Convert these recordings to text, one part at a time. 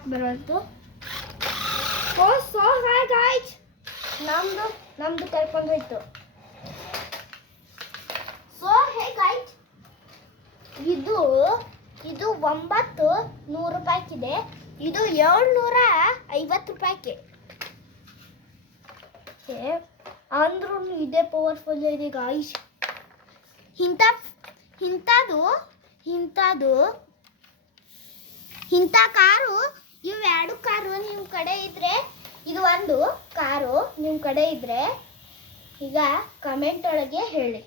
ಮಾಡಕ್ ಬರೋದು. So hi guys, ನಮ್ದು ಕರ್ಕೊಂಡು ಹೋಯ್ತು. ಸೊ ಹೇ ಗಾಯ್ಸ್, ಇದು 900 ರೂಪಾಯಿಗಿದೆ, ಇದು 750 ರೂಪಾಯಿಗೆ. ಅಂದ್ರೂ ಇದೇ ಪವರ್ಫುಲ್ ಇದೆ ಗಾಯ್ಸ್. ಇಂಥ ಕಾರು, ಇವು 2 ಕಾರು ನಿಮ್ಮ ಕಡೆ ಇದ್ರೆ, ಇದು ಒಂದು ಕಾರು ನಿಮ್ಮ ಕಡೆ ಇದ್ರೆ ಈಗ ಕಮೆಂಟ್ ಒಳಗೆ ಹೇಳಿ.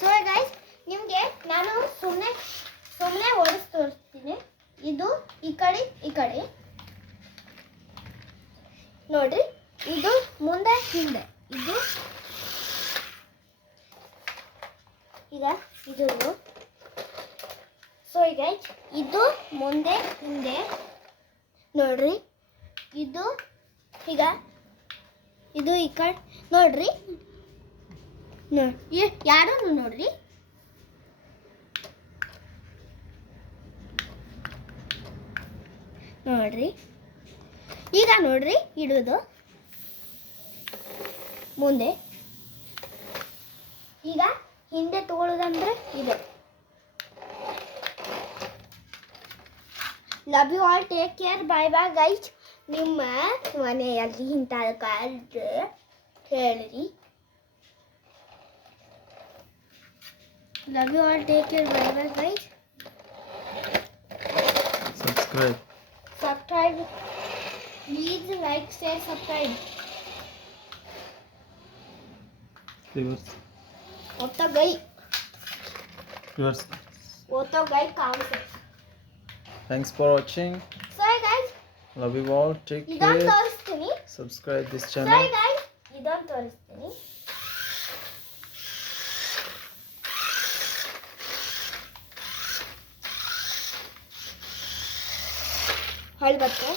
ಸೊ ಗೈಸ್, ನಿಮಗೆ ನಾನು ಸುಮ್ಮನೆ ಓಡಿಸಿ ತೋರಿಸ್ತೀನಿ. ಇದು ಈ ಕಡೆ ನೋಡ್ರಿ, ಇದು ಮುಂದೆ ಹಿಂದೆ, ಇದು ಈಗ ಇದು. ಸೊ ಗೈಸ್, ಇದು ಮುಂದೆ ಹಿಂದೆ ನೋಡ್ರಿ, ಇದು ಈಗ ಇದು ಈ ಕಡೆ ನೋಡ್ರಿ, ಯಾರು ನೋಡ್ರಿ. ಈಗ ನೋಡ್ರಿ, ಇಡುವುದು ಮುಂದೆ, ಈಗ ಹಿಂದೆ ತಗೊಳ್ಳೋದಂದ್ರೆ ಇದೆ. Love you all, take care, bye bye guys. ನಿಮ್ಮ ಮನೆಯಲ್ಲಿ ಇಂಥ ಕಾರ್ ಹೇಳ್ರಿ. Love you all, take care, bye bye guys. Subscribe. Please like, share, subscribe. Reverse. Otta gai. Reverse. Otta gai kaam se. Thanks for watching. Sorry guys. Love you all, take care. Idan toristini. Subscribe this channel. Sorry guys. Idan toristini. हल बच्चा